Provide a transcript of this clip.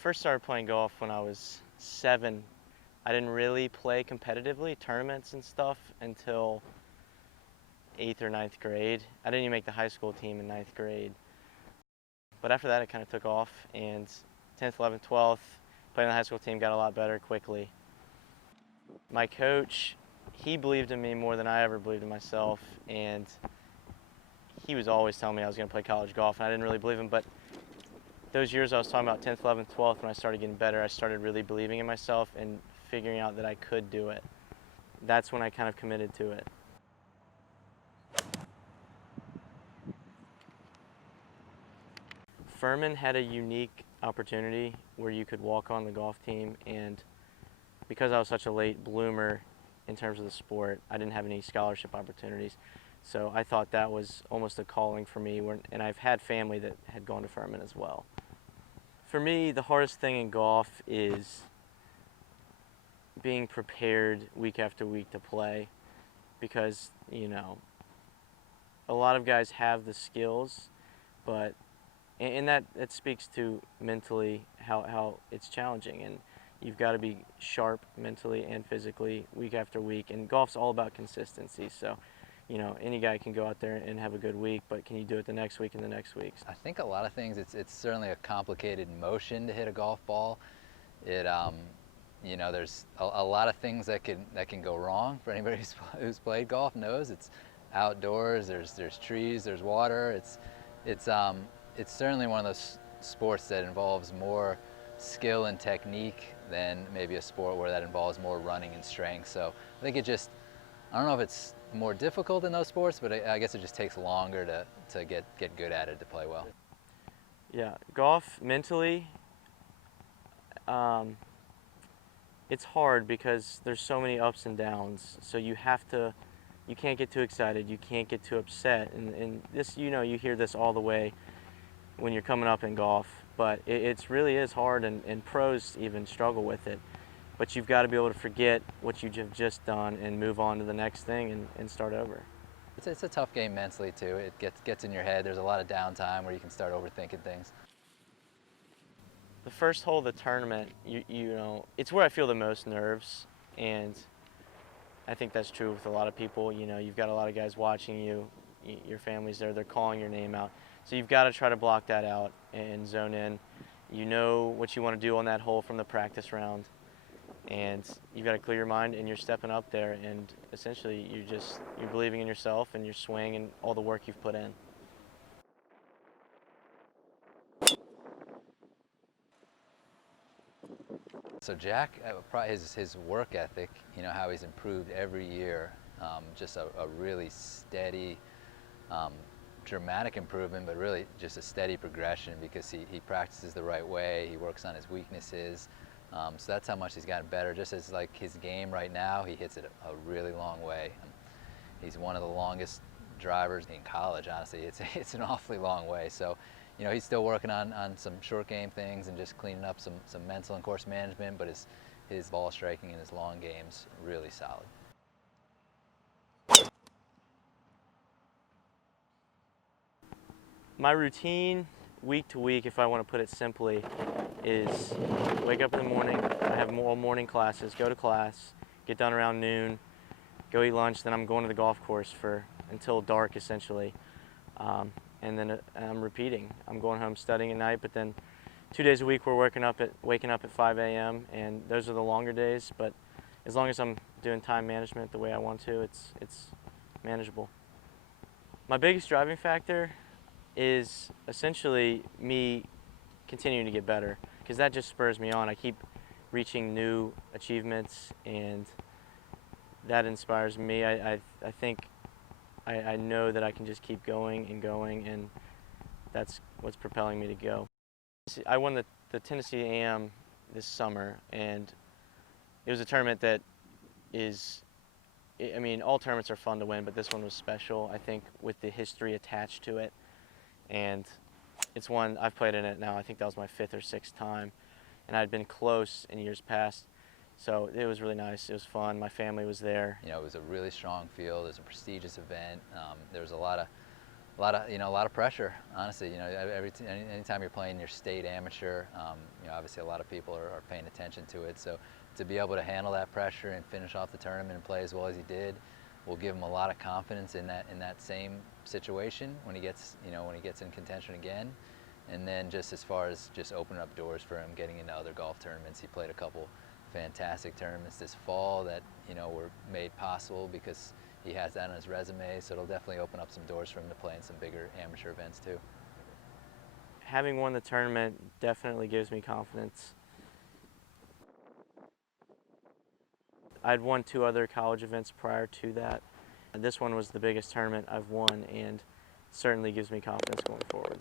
first started playing golf when I was 7. I didn't really play competitively, tournaments and stuff, until 8th or ninth grade. I didn't even make the high school team in ninth grade. But after that, it kind of took off, and 10th, 11th, 12th, playing the high school team got a lot better quickly. My coach, he believed in me more than I ever believed in myself, and he was always telling me I was going to play college golf, and I didn't really believe him. But those years I was talking about, 10th, 11th, 12th, when I started getting better, I started really believing in myself and figuring out that I could do it. That's when I kind of committed to it. Furman had a unique opportunity where you could walk on the golf team, and because I was such a late bloomer in terms of the sport, I didn't have any scholarship opportunities. So I thought that was almost a calling for me, and I've had family that had gone to Furman as well. For me, the hardest thing in golf is being prepared week after week to play, because, a lot of guys have the skills, but and that speaks to mentally how it's challenging, and you've got to be sharp mentally and physically week after week, and golf's all about consistency. So any guy can go out there and have a good week, but can you do it the next week and the next week? I think a lot of things, it's certainly a complicated motion to hit a golf ball. There's a lot of things that can go wrong. For anybody who's played golf knows it's outdoors. There's trees. There's water. It's certainly one of those sports that involves more skill and technique than maybe a sport where that involves more running and strength. So I think I don't know if it's more difficult in those sports, but I guess it just takes longer to get good at it, to play well. Yeah, golf mentally, it's hard because there's so many ups and downs. So you can't get too excited, you can't get too upset, and this, you hear this all the way when you're coming up in golf, but it really is hard, and pros even struggle with it. But you've got to be able to forget what you've just done and move on to the next thing and start over. It's a tough game mentally too. It gets in your head. There's a lot of downtime where you can start overthinking things. The first hole of the tournament, it's where I feel the most nerves, and I think that's true with a lot of people. You've got a lot of guys watching you, your family's there, they're calling your name out. So you've got to try to block that out and zone in. You know what you want to do on that hole from the practice round, and you've got to clear your mind, and you're stepping up there, and essentially you're believing in yourself and your swing and all the work you've put in. So Jack, his work ethic, how he's improved every year, just a really steady, dramatic improvement, but really just a steady progression, because he practices the right way, he works on his weaknesses, so that's how much he's gotten better. Just as like his game right now, he hits it a really long way. He's one of the longest drivers in college, honestly. It's an awfully long way. So, he's still working on some short game things and just cleaning up some mental and course management, but his ball striking and his long game's really solid. My routine, week to week, if I want to put it simply, is wake up in the morning, I have more morning classes, go to class, get done around noon, go eat lunch, then I'm going to the golf course until dark, essentially. And then I'm repeating. I'm going home studying at night, but then 2 days a week we're waking up at 5 a.m. and those are the longer days, but as long as I'm doing time management the way I want to, it's manageable. My biggest driving factor is essentially me continuing to get better, because that just spurs me on. I keep reaching new achievements, and that inspires me. I think I know that I can just keep going and going, and that's what's propelling me to go. I won the Tennessee AM this summer, and it was a tournament that all tournaments are fun to win, but this one was special, I think, with the history attached to it. And it's one, I've played in it now, I think that was my 5th or 6th time, and I'd been close in years past. So it was really nice. It was fun. My family was there. It was a really strong field. It was a prestigious event. There was a lot a lot of pressure. Honestly, anytime you're playing your state amateur, obviously a lot of people are paying attention to it. So to be able to handle that pressure and finish off the tournament and play as well as he did, will give him a lot of confidence in that same situation when he gets in contention again. And then just as far as just opening up doors for him getting into other golf tournaments, he played a couple fantastic tournaments this fall that were made possible because he has that on his resume. So it'll definitely open up some doors for him to play in some bigger amateur events too. Having won the tournament definitely gives me confidence. I'd won 2 other college events prior to that. This one was the biggest tournament I've won and certainly gives me confidence going forward.